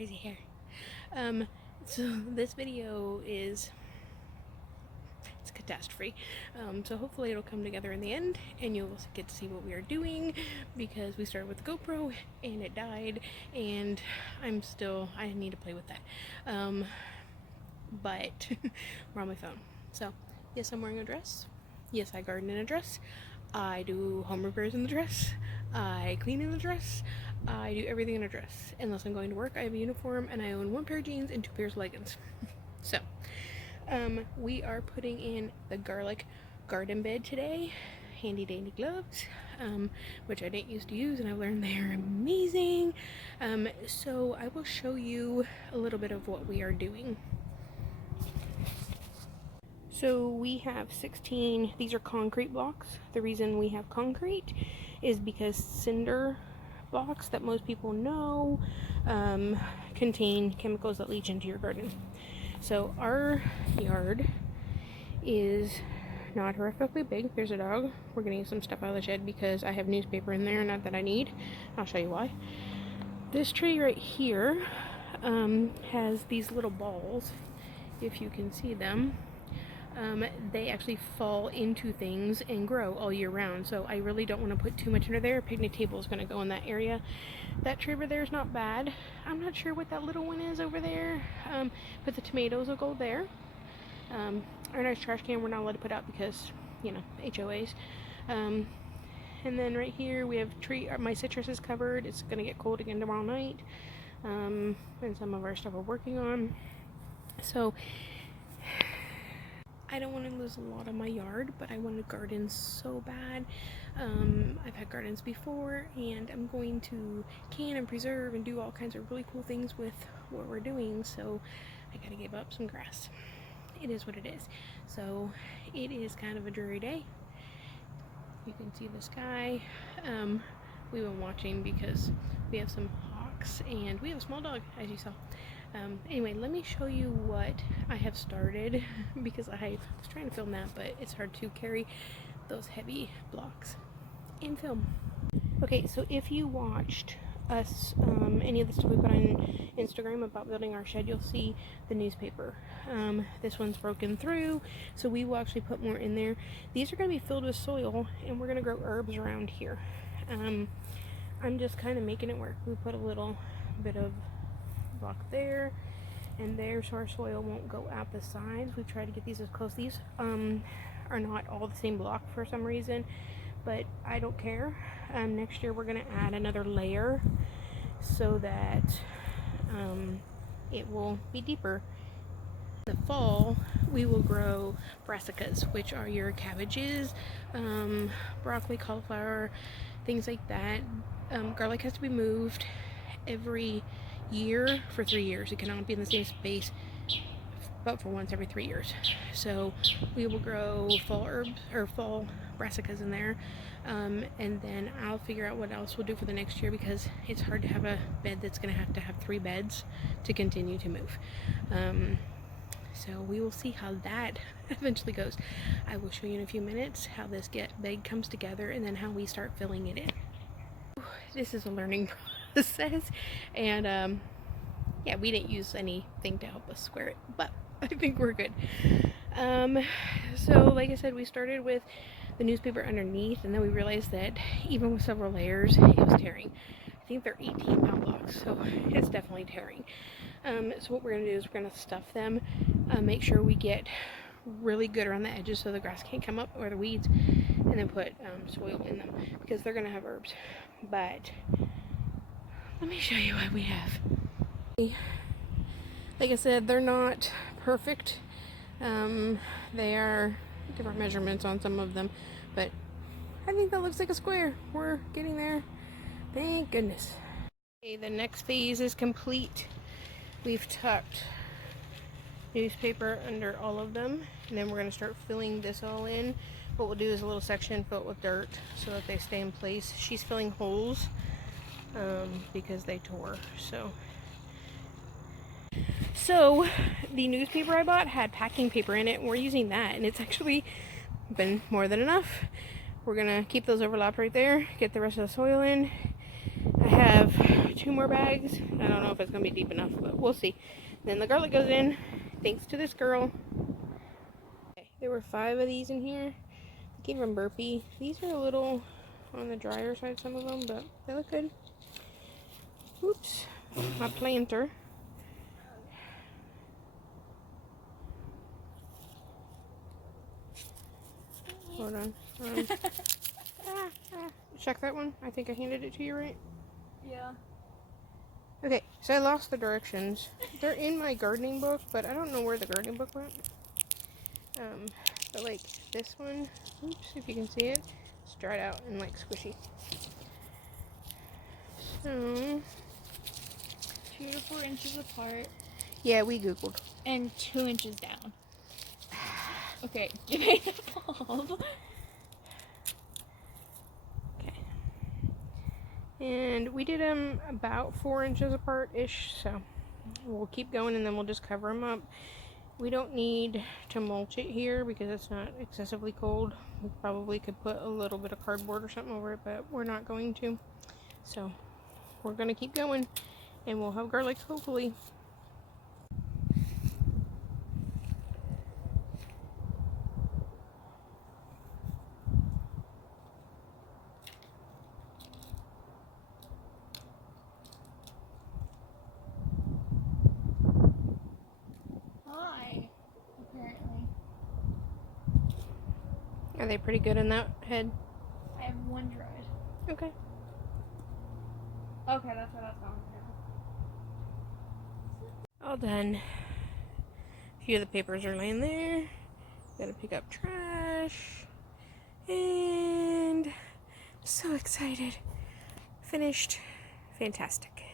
crazy hair. So this video is, it's a catastrophe. So hopefully it'll come together in the end and you'll get to see what we are doing, because we started with the GoPro and it died and I need to play with that. But we're on my phone. So yes, I'm wearing a dress. Yes, I garden in a dress. I do home repairs in the dress. I clean in the dress. I do everything in a dress. Unless I'm going to work, I have a uniform and I own 1 pair of jeans and 2 pairs of leggings. So, we are putting in the garlic garden bed today. Handy dandy gloves, which I didn't used to use, and I've learned they're amazing. So I will show you a little bit of what we are doing. So we have 16, these are concrete blocks. The reason we have concrete is because cinder blocks that most people know contain chemicals that leach into your garden. So our yard is not horrifically big. There's a dog. We're getting some stuff out of the shed because I have newspaper in there, not that I need. I'll show you why. This tree right here has these little balls, if you can see them. They actually fall into things and grow all year round, so I really don't want to put too much under there. A picnic table is going to go in that area. That tree over there is not bad. I'm not sure what that little one is over there, but the tomatoes will go there. Our nice trash can we're not allowed to put out because, you know, HOAs. And then right here we have my citrus is covered. It's going to get cold again tomorrow night, and some of our stuff we're working on. So I don't want to lose a lot of my yard, but I want to garden so bad. I've had gardens before, and I'm going to can and preserve and do all kinds of really cool things with what we're doing, so I gotta give up some grass. It is what it is. So it is kind of a dreary day. You can see the sky. We've been watching because we have some hawks and we have a small dog, as you saw. Anyway, let me show you what I have started, because I was trying to film that, but it's hard to carry those heavy blocks and film. Okay, so if you watched us, any of the stuff we put on Instagram about building our shed, you'll see the newspaper. This one's broken through, so we will actually put more in there. These are going to be filled with soil, and we're going to grow herbs around here. I'm just kind of making it work. We put a little bit of block there and there so our soil won't go out the sides. We try to get these as close. These are not all the same block for some reason, but I don't care. Next year we're going to add another layer so that it will be deeper. In the fall we will grow brassicas, which are your cabbages, broccoli, cauliflower, things like that. Garlic has to be moved every year for 3 years. It cannot be in the same space but for once every 3 years. So we will grow fall herbs or fall brassicas in there, and then I'll figure out what else we'll do for the next year, because it's hard to have a bed that's going to have 3 beds to continue to move. So we will see how that eventually goes. I will show you in a few minutes how this bed comes together and then how we start filling it in. This is a learning process, and yeah, we didn't use anything to help us square it, but I think we're good. So like I said, we started with the newspaper underneath, and then we realized that even with several layers, it was tearing. I think they're 18-pound blocks, so it's definitely tearing. So what we're going to do is we're going to stuff them, make sure we get really good around the edges so the grass can't come up, or the weeds, and then put soil in them, because they're going to have herbs. But let me show you what we have. Like I said, they're not perfect. They are different measurements on some of them, but I think that looks like a square. We're getting there. Thank goodness. Okay, the next phase is complete. We've tucked newspaper under all of them, and then we're going to start filling this all in. What we'll do is a little section filled with dirt so that they stay in place. She's filling holes because they tore. So the newspaper I bought had packing paper in it, and we're using that, and it's actually been more than enough. We're gonna keep those overlapped right there, get the rest of the soil in. I have 2 more bags. I don't know if it's going to be deep enough, but we'll see. Then the garlic goes in, thanks to this girl. Okay, there were 5 of these in here. I came from Burpee. These are a little on the drier side, some of them, but they look good. Oops, my planter. Hold on. Check that one. I think I handed it to you, right? Yeah. Okay, so I lost the directions. They're in my gardening book, but I don't know where the gardening book went. But like this one, oops, if you can see it, it's dried out and like squishy. So 2 to 4 inches apart. yeah, we Googled. And 2 inches down. Okay, give me the bulb. Okay. And we did them about 4 inches apart-ish, so we'll keep going and then we'll just cover them up. We don't need to mulch it here because it's not excessively cold. We probably could put a little bit of cardboard or something over it, but we're not going to. So we're going to keep going and we'll have garlic hopefully. Hi. Apparently. Are they pretty good in that head? I have 1 dried. Okay. Okay, that's what I was going for. All done. A few of the papers are laying there. Gotta pick up trash. And so excited. Finished. Fantastic.